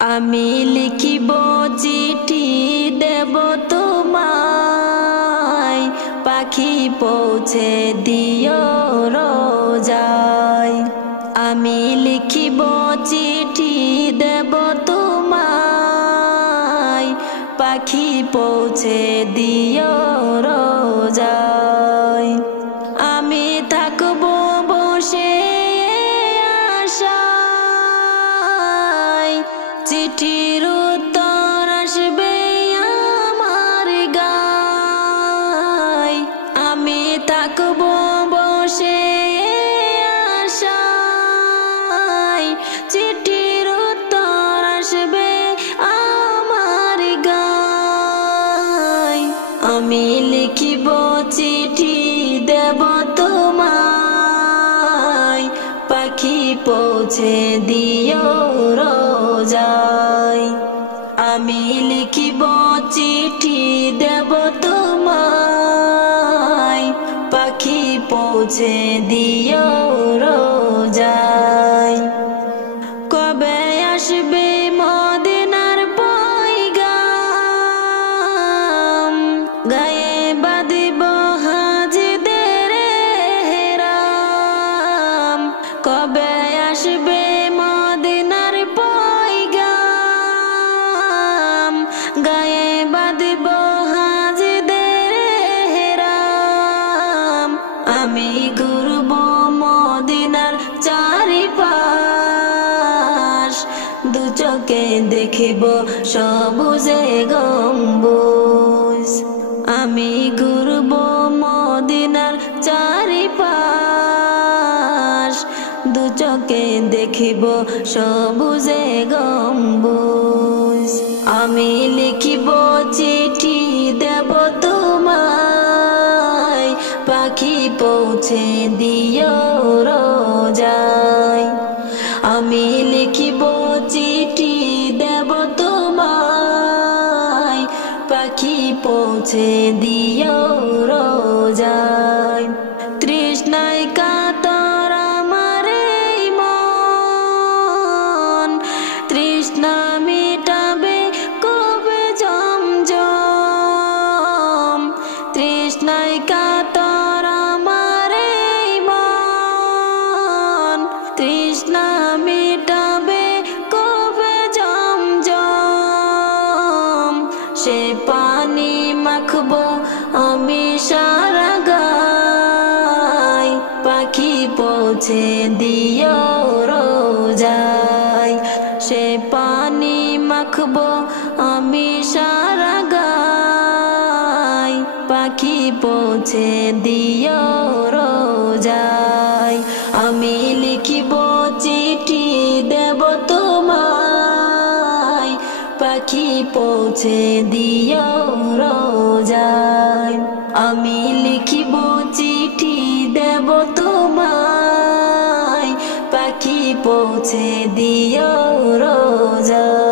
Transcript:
আমি লিখিব চিঠি দেব তোমায়, পাখি পৌঁছে দিও রোজায়। আমি লিখিব চিঠি দেব তোমায়, পাখি পৌঁছে দিও রোজায়। আমি থাকব বসে আশায়, চিঠির উত্তর আসবে আমার গায়। আমি থাকব বসে আশায়, চিঠির উত্তর আসবে আমার গায়। আমি লিখিব চিঠি দেব তোমায়, পাখি পৌঁছে দিও রোজায়। আমি লিখিব চিঠি দেব তোমায়, পাখি পৌঁছে দিও রোজায়। কবে আসবে মদিনার পয়গাম, গায়ে বাঁধিব হাজিদের হেরাম। কবে আসবে মদিনার পয়গাম, গায়ে বাঁধিব হাজিদের হেরাম। আমি ঘুরব মদিনার চারিপাশ, দু চোখে দেখিব সবুজে গম্বুজ। আমি ঘুরব মদিনার চারিপাশ, দু চোখে দেখিব সবুজে গম্বুজ। আমি লিখিব চিঠি দেব তোমায়, পাখি পৌঁছে দিও রোজায়। আমি লিখিব চিঠি দেব তোমায়, পাখি পৌঁছে দিও রোজায়। তৃষ্ণায় কাতর আমার এই মন, তৃষ্ণা মিটাবে কবে জমজম। তৃষ্ণায় কাতর আমার এই মন, তৃষ্ণা মিটাবে কবে জমজম। সে পানি মাখবো আমি সারা গায়, পাখি পৌঁছে দিও রোজায়। সে পানি মাখবো আমি সারা গায়, পাখি পৌঁছে দিও রোজায়। আমি লিখিব চিঠি দেব তোমায়, পাখি পৌঁছে দিও রোজায়। আমি লিখিব চিঠি দেব তোমায়, পাখি পৌঁছে দিও রোজায়।